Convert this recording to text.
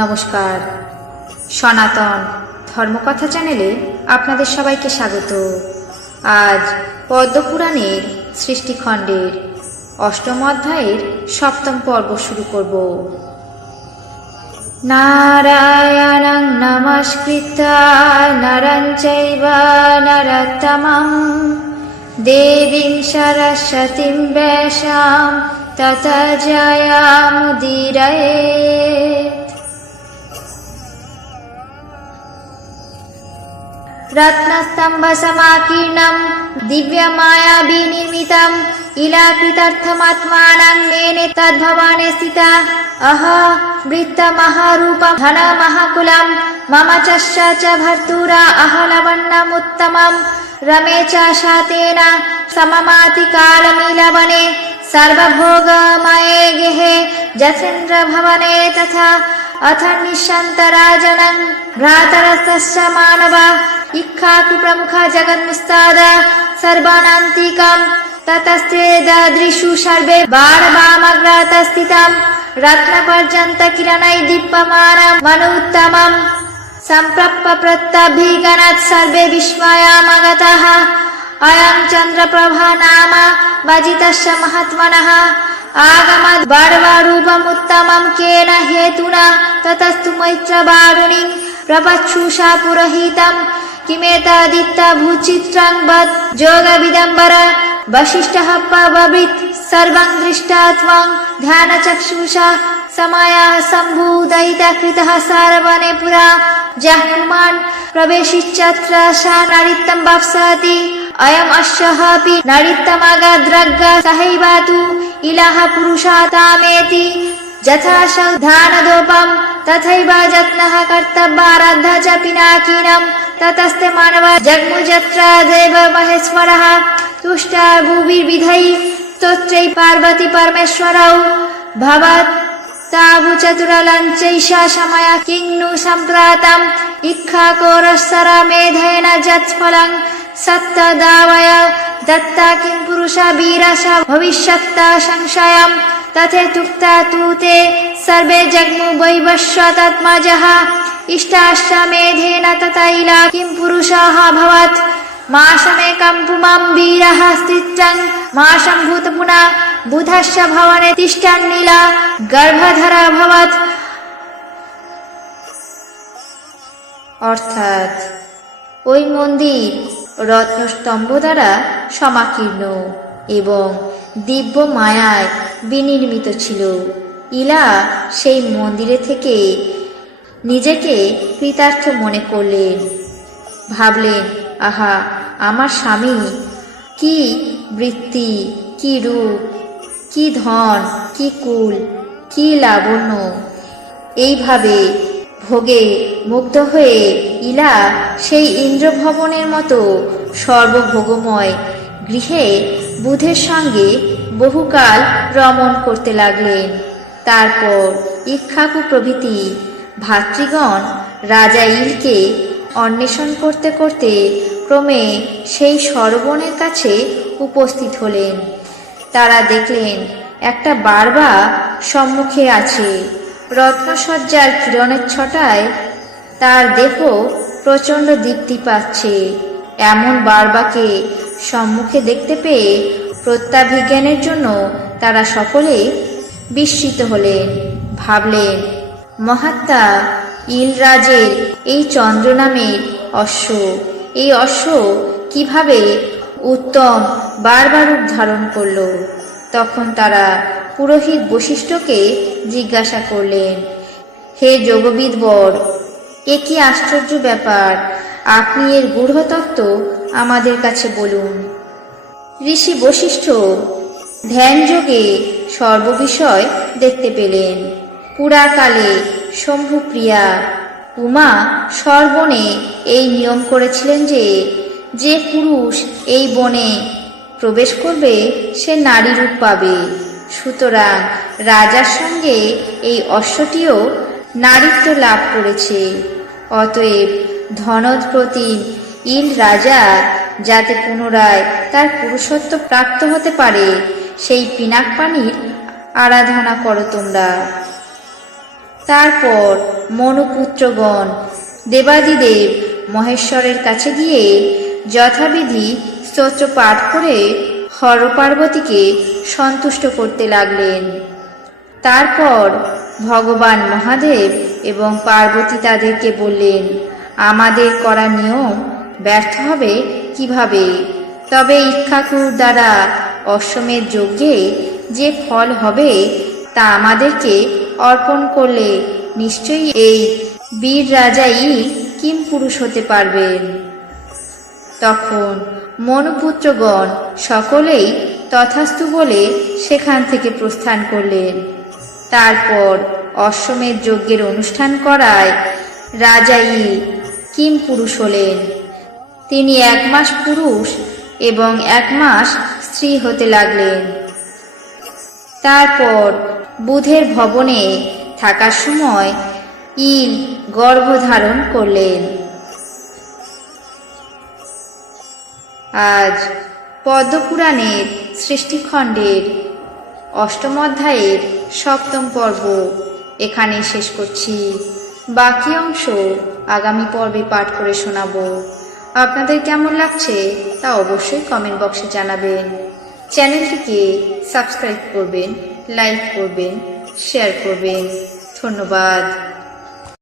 নমস্কার। সনাতন ধর্মকথা চ্যানেলে আপনাদের সবাইকে স্বাগত। আজ পদ্মপুরাণের সৃষ্টিখণ্ডের অষ্টম অধ্যায়ের সপ্তম পর্ব শুরু করব। নারায়ণং নমস্কৃত নরং চৈব নরোত্তমং দেবীং সরস্বতীং বেশাং তত জয়ামুদীরয়েत् रत्नस्तम्भसमाकीर्णं दिव्यमायाभिनिर्मितम् इलाकृतार्थमात्मानं मेने तद्भवाने स्थिता अह वृत्तमहारूपं धनमहाकुलं मम चश्च च भर्तुरा अहलवन्नमुत्तमम् रमे च शातेन सममातिकालमीलवने सर्वभोगमये गेहे जथेन्द्रभवने तथा अथ निःशन्तराजनं भ्रातरस्तस्य मानव इक्खाकु प्रमुख जगन्मुस्ताद सर्वानान्तिकं ततस्ते ददृशु सर्वे बाणवामग्रातस्थितं रत्नपर्यन्तकिरणै दीप्यमानं मनुत्तमम् सम्प्रप्य प्रत्यभिगणात् सर्वे विस्मयामगतः अयं चन्द्रप्रभा नाम वजितस्य महात्मनः आगमद् बर्वरूपमुत्तमं केन हेतुना ततस्तु मैत्रवारुणिं प्रपच्छुषा पुरोहितं किमेतदित्तभूचित्रं वद् जोगविदम्बर वसिष्ठः पवब्रीत् सर्वं दृष्टा त्वं ध्यानचक्षुषा समाया सम्भूदयिता कृतः सारवने पुरा जह्नुमान् प्रवेशिश्चत्र सा नारित्तं वाप्स्यति अयम् अश्वः अपि नारित्तमगद्रग्ग सहैवातु इलः पुरुषातामेति यथा धानदोपं तथैव जत्नः कर्तव्याराद्ध च पिनाकिनं ततस्ते मानव जग्मुजत्र देव महेश्वरः तुष्टा भुविर्विधैः स्तोत्रै पार्वती परमेश्वरौ भवत् तावुचतुरलञ्चैषा शमय किं नु सम्प्रातम् इक्खाकोरस्सरमेधेन जत्फलं सत्तदावय दत्ता किं पुरुष वीरस भविष्यत्त संशयम् तथेतुक्ता तु ते सर्वे जग्मु वैवस्वतत्मजः इष्टाश्वमेधेन ततैला किं पुरुषः भवत् मासमेकं पुमं वीरः स्थित्रं मासं भूतपुना बुधस्य भवने तिष्ठन्नीला गर्भधर भवत् অর্থাৎ ওই মন্দির রত্নস্তম্ভ দ্বারা সমাকীর্ণ এবং দিব্য মায়ায় বিনির্মিত ছিল। ইলা সেই মন্দিরে থেকে নিজেকে কৃতার্থ মনে করলেন। ভাবলেন, আহা, আমার স্বামী কি বৃত্তি, কি রূপ, কি ধন, কি কুল, কি লাবণ্য? এইভাবে ভোগে মুগ্ধ হয়ে ইলা সেই ইন্দ্রভবনের মতো সর্বভোগময় গৃহে বুধের সঙ্গে বহুকাল রমণ করতে লাগলেন। তারপর ইক্ষাকু প্রভৃতি ভাতৃগণ রাজা ইলকে অন্বেষণ করতে করতে ক্রমে সেই সরবনের কাছে উপস্থিত হলেন। তারা দেখলেন একটা বারবা সম্মুখে আছে। রত্নসজ্জার কিরণের ছটায় তার দেহ প্রচণ্ড দীপ্তি পাচ্ছে। এমন বারবাকে সম্মুখে দেখতে পেয়ে প্রত্যাভিজ্ঞানের জন্য তারা সকলে বিস্মিত হলেন। ভাবলেন, মহাত্মা, ইলরাজের এই চন্দ্র নামের অশ্ব, এই অশ্ব কীভাবে উত্তম বারবার রূপ ধারণ করল? তখন তারা পুরোহিত বশিষ্ঠকে জিজ্ঞাসা করলেন, হে যোগবিদ বর, এ কি আশ্চর্য ব্যাপার? আপনি এর গূঢ়তত্ত্ব আমাদের কাছে বলুন। ঋষি বশিষ্ঠ ধ্যানযোগে সর্ববিষয় দেখতে পেলেন। পুরাকালে শম্ভুপ্রিয়া উমা সর্বনে এই নিয়ম করেছিলেন যে যে পুরুষ এই বনে প্রবেশ করবে, সে নারী রূপ পাবে। সুতরাং রাজার সঙ্গে এই অশ্বটিও নারীত্ব লাভ করেছে। অতএব ধনদ ইল রাজা যাতে পুনরায় তার পুরুষত্ব প্রাপ্ত হতে পারে, সেই পিনাক পানির আরাধনা করো তোমরা। তারপর মনুপুত্রগণ, দেবাদিদেব মহেশ্বরের কাছে গিয়ে যথাবিধি স্তোত্র পাঠ করে হর পার্বতীকে সন্তুষ্ট করতে লাগলেন। তারপর ভগবান মহাদেব এবং পার্বতী তাদেরকে বললেন, আমাদের করা নিয়ম ব্যর্থ হবে কীভাবে? তবে ইক্ষাকুর দ্বারা অশ্বমের যজ্ঞে যে ফল হবে তা আমাদেরকে অর্পণ করলে নিশ্চয়ই এই বীর রাজাই কিম পুরুষ হতে পারবেন। তখন মনুপুত্রগণ সকলেই তথাস্তু বলে সেখান থেকে প্রস্থান করলেন। তারপর অশ্বমেধ যজ্ঞের অনুষ্ঠান করায় রাজাই কিম পুরুষ হলেন। তিনি এক মাস পুরুষ এবং এক মাস স্ত্রী হতে লাগলেন। তারপর বুধের ভবনে থাকার সময় ইল গর্ভধারণ করলেন। আজ পদ্মপুরাণের সৃষ্টিখণ্ডের অষ্টম অধ্যায়ের সপ্তম পর্ব। এখানে শেষ করছি। বাকি অংশ আগামী পর্বে পাঠ করে শোনাবো। আপনাদের কেমন লাগছে তা অবশ্যই কমেন্ট বক্সে জানাবেন। চ্যানেলটিকে সাবস্ক্রাইব করবেন লাইক করবেন শেয়ার করবেন। ধন্যবাদ।